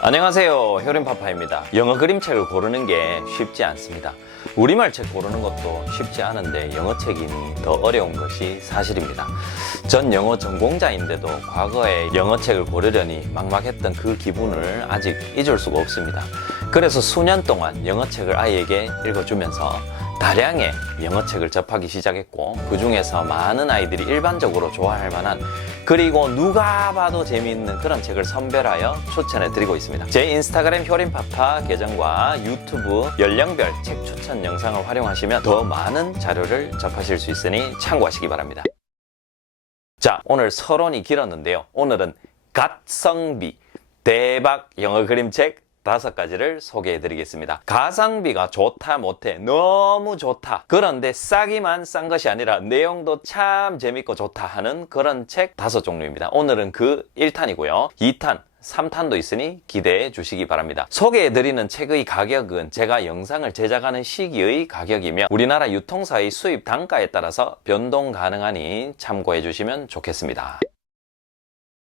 안녕하세요. 효림파파입니다. 영어 그림책을 고르는 게 쉽지 않습니다. 우리말 책 고르는 것도 쉽지 않은데 영어 책이니 더 어려운 것이 사실입니다. 전 영어 전공자인데도 과거에 영어 책을 고르려니 막막했던 그 기분을 아직 잊을 수가 없습니다. 그래서 수년 동안 영어 책을 아이에게 읽어주면서 다량의 영어 책을 접하기 시작했고 그 중에서 많은 아이들이 일반적으로 좋아할 만한 그리고 누가 봐도 재미있는 그런 책을 선별하여 추천해 드리고 있습니다. 제 인스타그램 효림파파 계정과 유튜브 연령별 책 추천 영상을 활용하시면 더 많은 자료를 접하실 수 있으니 참고하시기 바랍니다. 자, 오늘 서론이 길었는데요. 오늘은 갓성비 대박 영어 그림책 다섯 가지를 소개해 드리겠습니다. 가성비가 좋다 못해 너무 좋다. 그런데 싸기만 싼 것이 아니라 내용도 참 재밌고 좋다 하는 그런 책 다섯 종류입니다. 오늘은 그 1탄이고요. 2탄 3탄도 있으니 기대해 주시기 바랍니다. 소개해 드리는 책의 가격은 제가 영상을 제작하는 시기의 가격이며 우리나라 유통사의 수입 단가에 따라서 변동 가능하니 참고해 주시면 좋겠습니다.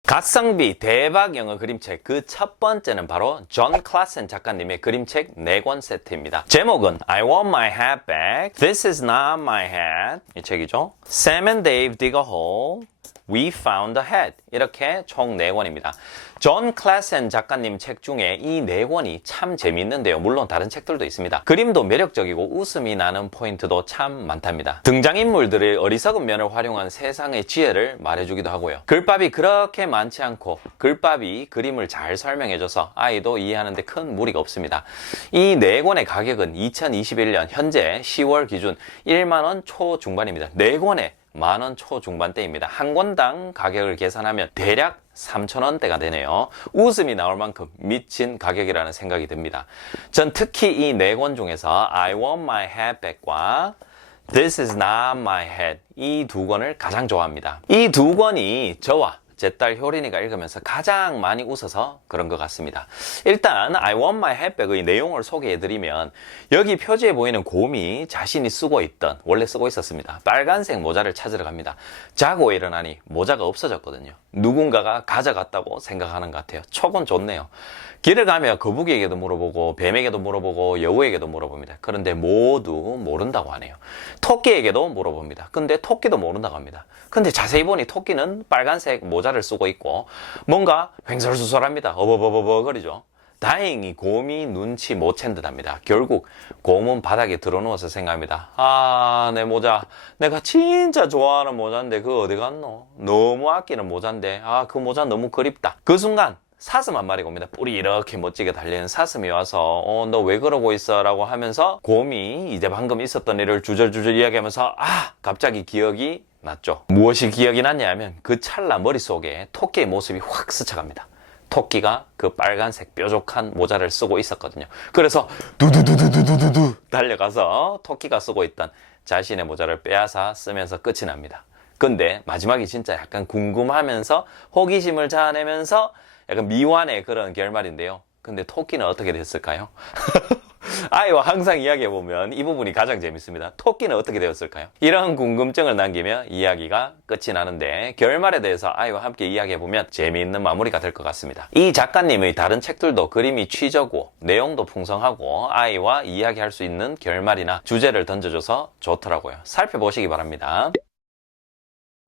갓성비 대박 영어 그림책 그 첫 번째는 바로 존 클라센 작가님의 그림책 4권 세트입니다. 제목은 I want my hat back, This is not my hat 이 책이죠. Sam and Dave dig a hole, We found a hat 이렇게 총 4권입니다. 존 클라센 작가님 책 중에 이 4권이 참 재미있는데요. 물론 다른 책들도 있습니다. 그림도 매력적이고 웃음이 나는 포인트도 참 많답니다. 등장인물들의 어리석은 면을 활용한 세상의 지혜를 말해주기도 하고요. 글밥이 그렇게 많지 않고 글밥이 그림을 잘 설명해줘서 아이도 이해하는데 큰 무리가 없습니다. 이 4권의 가격은 2021년 현재 10월 기준 1만원 초중반입니다. 4권에 만원 초중반대입니다. 한 권당 가격을 계산하면 대략 3,000원대가 되네요. 웃음이 나올 만큼 미친 가격이라는 생각이 듭니다. 전 특히 이 네 권 중에서 I want my hat back과 This is not my hat 이두 권을 가장 좋아합니다. 이 두 권이 저와 제 딸 효린이가 읽으면서 가장 많이 웃어서 그런 것 같습니다. 일단 I want my hat back의 내용을 소개해드리면 여기 표지에 보이는 곰이 자신이 쓰고 있던 원래 쓰고 있었습니다. 빨간색 모자를 찾으러 갑니다. 자고 일어나니 모자가 없어졌거든요. 누군가가 가져갔다고 생각하는 것 같아요. 촉은 좋네요. 길을 가며 거북이에게도 물어보고 뱀에게도 물어보고 여우에게도 물어봅니다. 그런데 모두 모른다고 하네요. 토끼에게도 물어봅니다. 근데 토끼도 모른다고 합니다. 근데 자세히 보니 토끼는 빨간색 모자 를 쓰고 있고 뭔가 횡설수설합니다. 어버버버버 거리죠. 다행히 곰이 눈치 못 챈 듯합니다. 결국 곰은 바닥에 드러누워서 생각합니다. 아, 내 모자. 내가 진짜 좋아하는 모자인데 그거 어디 갔노? 너무 아끼는 모자인데 아, 그 모자 너무 그립다. 그 순간 사슴 한 마리가 옵니다. 뿔이 이렇게 멋지게 달리는 사슴이 와서 어, 너 왜 그러고 있어? 라고 하면서 곰이 이제 방금 있었던 일을 주절주절 이야기하면서 아, 갑자기 기억이 났죠. 무엇이 기억이 났냐면 그 찰나 머릿속에 토끼의 모습이 확 스쳐갑니다. 토끼가 그 빨간색 뾰족한 모자를 쓰고 있었거든요. 그래서 두두두두두두두 달려가서 토끼가 쓰고 있던 자신의 모자를 빼앗아 쓰면서 끝이 납니다. 근데 마지막이 진짜 약간 궁금하면서 호기심을 자아내면서 약간 미완의 그런 결말인데요. 근데 토끼는 어떻게 됐을까요? 아이와 항상 이야기해보면 이 부분이 가장 재밌습니다. 토끼는 어떻게 되었을까요? 이런 궁금증을 남기며 이야기가 끝이 나는데 결말에 대해서 아이와 함께 이야기해보면 재미있는 마무리가 될 것 같습니다. 이 작가님의 다른 책들도 그림이 취저고 내용도 풍성하고 아이와 이야기할 수 있는 결말이나 주제를 던져줘서 좋더라고요. 살펴보시기 바랍니다.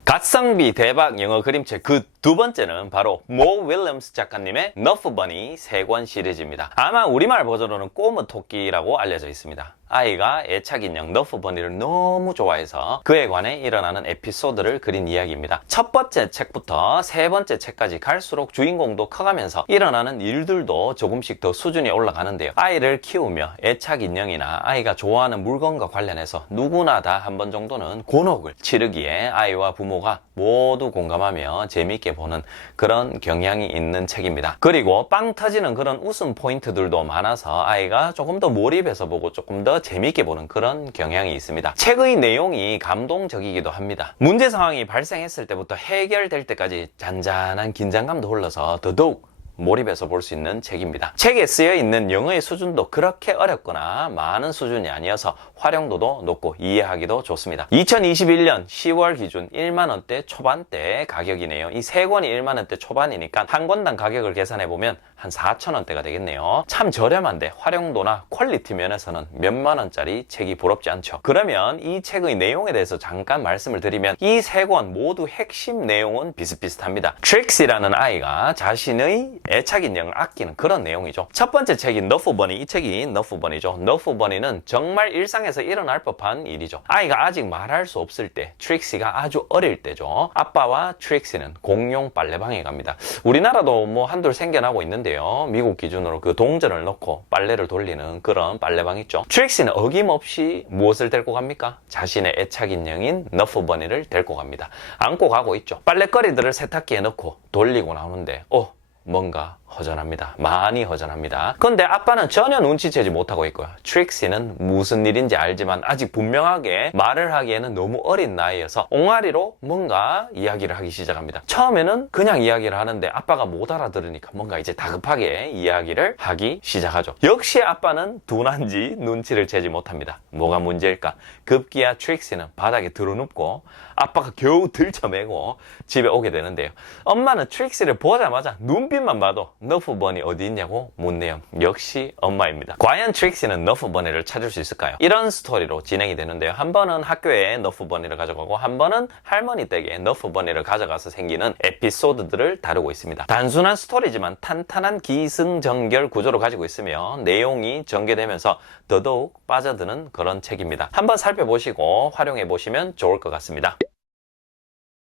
갓성비 대박 영어 그림책 그 두 번째는 바로 모 윌리엄스 작가님의 너프 버니 세 권 시리즈입니다. 아마 우리말 버전으로는 꼬무 토끼라고 알려져 있습니다. 아이가 애착 인형 너프 버니를 너무 좋아해서 그에 관해 일어나는 에피소드를 그린 이야기입니다. 첫 번째 책부터 세 번째 책까지 갈수록 주인공도 커가면서 일어나는 일들도 조금씩 더 수준이 올라가는데요. 아이를 키우며 애착 인형이나 아이가 좋아하는 물건과 관련해서 누구나 다 한 번 정도는 곤혹을 치르기에 아이와 부모가 모두 공감하며 재미있게 보는 그런 경향이 있는 책입니다. 그리고 빵 터지는 그런 웃음 포인트들도 많아서 아이가 조금 더 몰입해서 보고 조금 더 재미있게 보는 그런 경향이 있습니다. 책의 내용이 감동적이기도 합니다. 문제 상황이 발생했을 때부터 해결될 때까지 잔잔한 긴장감도 흘러서 더더욱 몰입해서 볼 수 있는 책입니다. 책에 쓰여 있는 영어의 수준도 그렇게 어렵거나 많은 수준이 아니어서 활용도도 높고 이해하기도 좋습니다. 2021년 10월 기준 1만원대 초반대 가격이네요. 이 세 권이 1만원대 초반이니까 한 권당 가격을 계산해보면 한 4천원대가 되겠네요. 참 저렴한데 활용도나 퀄리티 면에서는 몇만 원짜리 책이 부럽지 않죠. 그러면 이 책의 내용에 대해서 잠깐 말씀을 드리면 이 세 권 모두 핵심 내용은 비슷비슷합니다. 트릭시라는 아이가 자신의 애착 인형을 아끼는 그런 내용이죠. 첫 번째 책인 너프버니, 이 책이 너프버니죠. 너프버니는 정말 일상에서 일어날 법한 일이죠. 아이가 아직 말할 수 없을 때, 트릭시가 아주 어릴 때죠. 아빠와 트릭시는 공용 빨래방에 갑니다. 우리나라도 뭐 한둘 생겨나고 있는데 요. 미국 기준으로 그 동전을 넣고 빨래를 돌리는 그런 빨래방 있죠. 트릭시는 어김없이 무엇을 데리고 갑니까? 자신의 애착 인형인 너프 버니를 데리고 갑니다. 안고 가고 있죠. 빨래거리들을 세탁기에 넣고 돌리고 나오는데, 어, 뭔가 허전합니다. 많이 허전합니다. 그런데 아빠는 전혀 눈치채지 못하고 있고요. 트릭시는 무슨 일인지 알지만 아직 분명하게 말을 하기에는 너무 어린 나이여서 옹알이로 뭔가 이야기를 하기 시작합니다. 처음에는 그냥 이야기를 하는데 아빠가 못 알아들으니까 뭔가 이제 다급하게 이야기를 하기 시작하죠. 역시 아빠는 둔한지 눈치를 채지 못합니다. 뭐가 문제일까? 급기야 트릭시는 바닥에 드러눕고 아빠가 겨우 들쳐매고 집에 오게 되는데요. 엄마는 트릭시를 보자마자 눈빛만 봐도 너프 버니 어디 있냐고 묻네요. 역시 엄마입니다. 과연 트릭시는 너프 버니를 찾을 수 있을까요? 이런 스토리로 진행이 되는데요. 한 번은 학교에 너프 버니를 가져가고 한 번은 할머니 댁에 너프 버니를 가져가서 생기는 에피소드들을 다루고 있습니다. 단순한 스토리지만 탄탄한 기승전결 구조를 가지고 있으며 내용이 전개되면서 더더욱 빠져드는 그런 책입니다. 한번 살펴보시고 활용해 보시면 좋을 것 같습니다.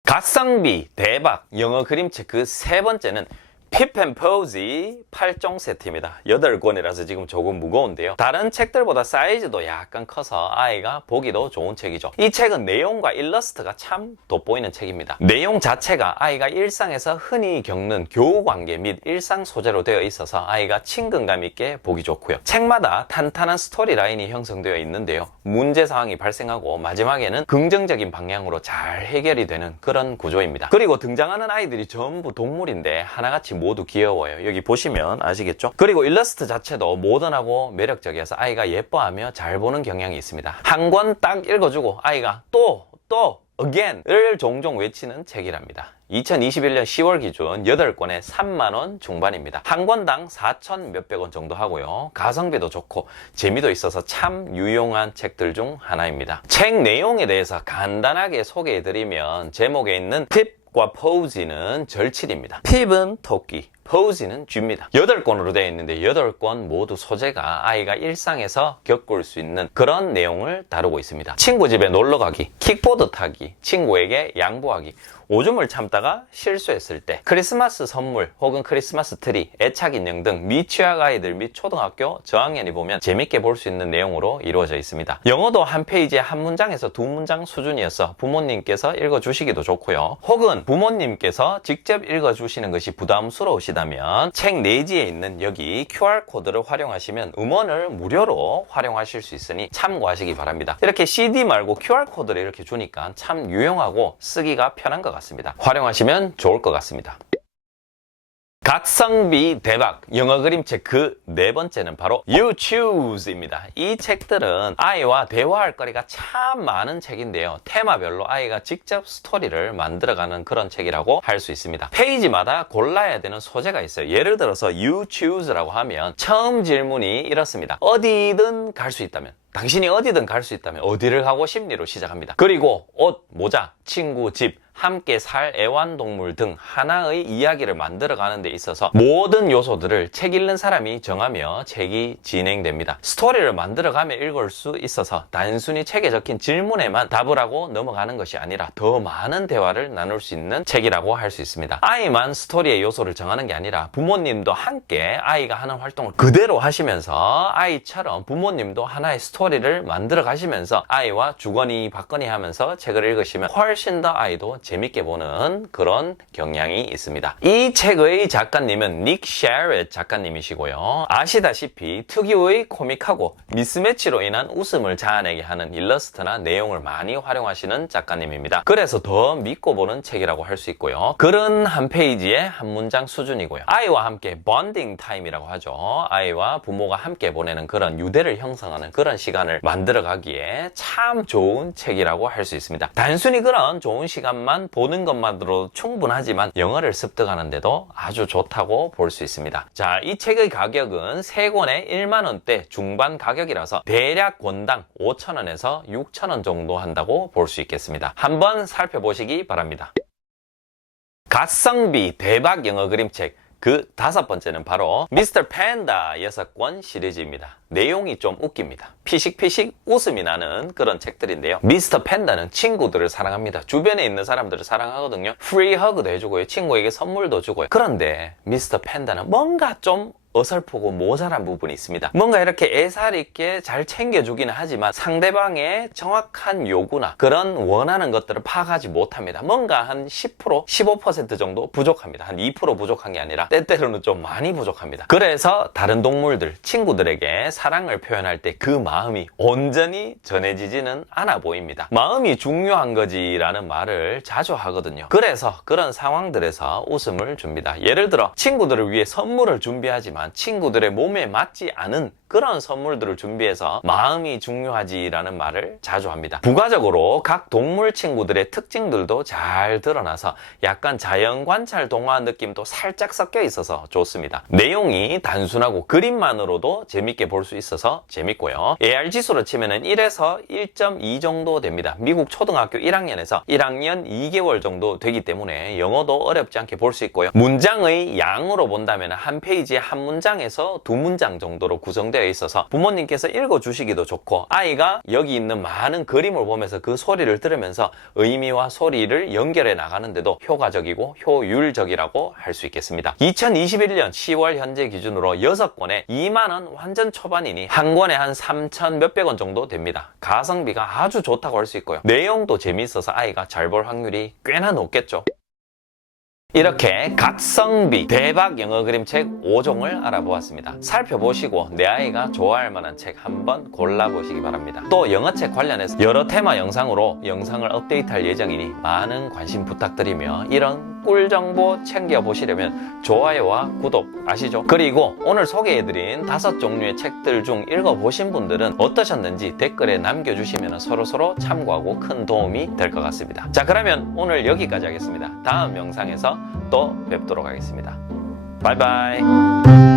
가성비 대박 영어 그림책 그 세 번째는 핍앤 포지 8종 세트입니다. 8권이라서 지금 조금 무거운데요. 다른 책들보다 사이즈도 약간 커서 아이가 보기도 좋은 책이죠. 이 책은 내용과 일러스트가 참 돋보이는 책입니다. 내용 자체가 아이가 일상에서 흔히 겪는 교우 관계 및 일상 소재로 되어 있어서 아이가 친근감 있게 보기 좋고요. 책마다 탄탄한 스토리 라인이 형성되어 있는데요. 문제 상황이 발생하고 마지막에는 긍정적인 방향으로 잘 해결이 되는 그런 구조입니다. 그리고 등장하는 아이들이 전부 동물인데 하나같이 모두 귀여워요. 여기 보시면 아시겠죠? 그리고 일러스트 자체도 모던하고 매력적이어서 아이가 예뻐하며 잘 보는 경향이 있습니다. 한 권 딱 읽어주고 아이가 또, 또, again을 종종 외치는 책이랍니다. 2021년 10월 기준 8권에 3만원 중반입니다. 한 권당 4천 몇백 원 정도 하고요. 가성비도 좋고 재미도 있어서 참 유용한 책들 중 하나입니다. 책 내용에 대해서 간단하게 소개해드리면 제목에 있는 팁 과 포즈는 절칠입니다. 팁은 토끼, 포즈는 쥐입니다. 8권으로 되어 있는데 8권 모두 소재가 아이가 일상에서 겪을 수 있는 그런 내용을 다루고 있습니다. 친구 집에 놀러 가기, 킥보드 타기, 친구에게 양보하기, 오줌을 참다가 실수했을 때, 크리스마스 선물 혹은 크리스마스 트리, 애착 인형 등 미취학 아이들 및 초등학교 저학년이 보면 재밌게 볼 수 있는 내용으로 이루어져 있습니다. 영어도 한 페이지에 한 문장에서 두 문장 수준이어서 부모님께서 읽어주시기도 좋고요. 혹은 부모님께서 직접 읽어주시는 것이 부담스러우시다 면 책 내지에 있는 여기 QR코드를 활용하시면 음원을 무료로 활용하실 수 있으니 참고하시기 바랍니다. 이렇게 CD 말고 QR코드를 이렇게 주니까 참 유용하고 쓰기가 편한 것 같습니다. 활용하시면 좋을 것 같습니다. 갓성비 대박 영어 그림책 그 네 번째는 바로 You Choose입니다. 이 책들은 아이와 대화할 거리가 참 많은 책인데요. 테마별로 아이가 직접 스토리를 만들어가는 그런 책이라고 할 수 있습니다. 페이지마다 골라야 되는 소재가 있어요. 예를 들어서 You Choose라고 하면 처음 질문이 이렇습니다. 어디든 갈 수 있다면 당신이 어디든 갈 수 있다면 어디를 가고 싶니로 시작합니다. 그리고 옷, 모자, 친구, 집, 함께 살 애완동물 등 하나의 이야기를 만들어 가는 데 있어서 모든 요소들을 책 읽는 사람이 정하며 책이 진행됩니다. 스토리를 만들어 가며 읽을 수 있어서 단순히 책에 적힌 질문에만 답을 하고 넘어가는 것이 아니라 더 많은 대화를 나눌 수 있는 책이라고 할 수 있습니다. 아이만 스토리의 요소를 정하는 게 아니라 부모님도 함께 아이가 하는 활동을 그대로 하시면서 아이처럼 부모님도 하나의 스토리를 만들어 가시면서 아이와 주거니 받거니 하면서 책을 읽으시면 훨씬 더 아이도 재밌게 보는 그런 경향이 있습니다. 이 책의 작가님은 닉 셰렛 작가님이시고요. 아시다시피 특유의 코믹하고 미스매치로 인한 웃음을 자아내게 하는 일러스트나 내용을 많이 활용하시는 작가님입니다. 그래서 더 믿고 보는 책이라고 할 수 있고요. 글은 한 페이지에 한 문장 수준이고요. 아이와 함께 번딩 타임이라고 하죠. 아이와 부모가 함께 보내는 그런 유대를 형성하는 그런 시간을 만들어가기에 참 좋은 책이라고 할 수 있습니다. 단순히 그런 좋은 시간만 보는 것만으로 충분하지만 영어를 습득하는데도 아주 좋다고 볼 수 있습니다. 자, 이 책의 가격은 세 권에 1만 원대 중반 가격이라서 대략 권당 5천 원에서 6천 원 정도 한다고 볼 수 있겠습니다. 한번 살펴보시기 바랍니다. 갓성비 대박 영어 그림책 그 다섯 번째는 바로 미스터 팬다 여섯 권 시리즈입니다. 내용이 좀 웃깁니다. 피식피식 웃음이 나는 그런 책들인데요. 미스터 팬다는 친구들을 사랑합니다. 주변에 있는 사람들을 사랑하거든요. 프리 허그도 해주고요. 친구에게 선물도 주고요. 그런데 미스터 팬다는 뭔가 좀 어설프고 모자란 부분이 있습니다. 뭔가 이렇게 애살 있게 잘 챙겨주기는 하지만 상대방의 정확한 요구나 그런 원하는 것들을 파악하지 못합니다. 뭔가 한 10%, 15% 정도 부족합니다. 한 2% 부족한 게 아니라 때때로는 좀 많이 부족합니다. 그래서 다른 동물들, 친구들에게 사랑을 표현할 때 그 마음이 온전히 전해지지는 않아 보입니다. 마음이 중요한 거지라는 말을 자주 하거든요. 그래서 그런 상황들에서 웃음을 줍니다. 예를 들어 친구들을 위해 선물을 준비하지만 친구들의 몸에 맞지 않은 그런 선물들을 준비해서 마음이 중요하지라는 말을 자주 합니다. 부가적으로 각 동물 친구들의 특징들도 잘 드러나서 약간 자연 관찰 동화 느낌도 살짝 섞여 있어서 좋습니다. 내용이 단순하고 그림만으로도 재밌게 볼 수 있어서 재밌고요. AR 지수로 치면은 1에서 1.2 정도 됩니다. 미국 초등학교 1학년에서 1학년 2개월 정도 되기 때문에 영어도 어렵지 않게 볼 수 있고요. 문장의 양으로 본다면 한 페이지에 한 문장에서 두 문장 정도로 구성되어 있어서 부모님께서 읽어주시기도 좋고 아이가 여기 있는 많은 그림을 보면서 그 소리를 들으면서 의미와 소리를 연결해 나가는데도 효과적이고 효율적이라고 할 수 있겠습니다. 2021년 10월 현재 기준으로 6권에 2만원 완전 초반이니 한 권에 한 3천 몇백 원 정도 됩니다. 가성비가 아주 좋다고 할 수 있고요. 내용도 재미있어서 아이가 잘 볼 확률이 꽤나 높겠죠. 이렇게 갓성비 대박 영어 그림책 5종을 알아보았습니다. 살펴보시고 내 아이가 좋아할 만한 책 한번 골라보시기 바랍니다. 또 영어책 관련해서 여러 테마 영상으로 영상을 업데이트할 예정이니 많은 관심 부탁드리며 이런 꿀 정보 챙겨보시려면 좋아요와 구독 아시죠? 그리고 오늘 소개해드린 다섯 종류의 책들 중 읽어보신 분들은 어떠셨는지 댓글에 남겨주시면 서로서로 참고하고 큰 도움이 될 것 같습니다. 자 그러면 오늘 여기까지 하겠습니다. 다음 영상에서 또 뵙도록 하겠습니다. 바이바이.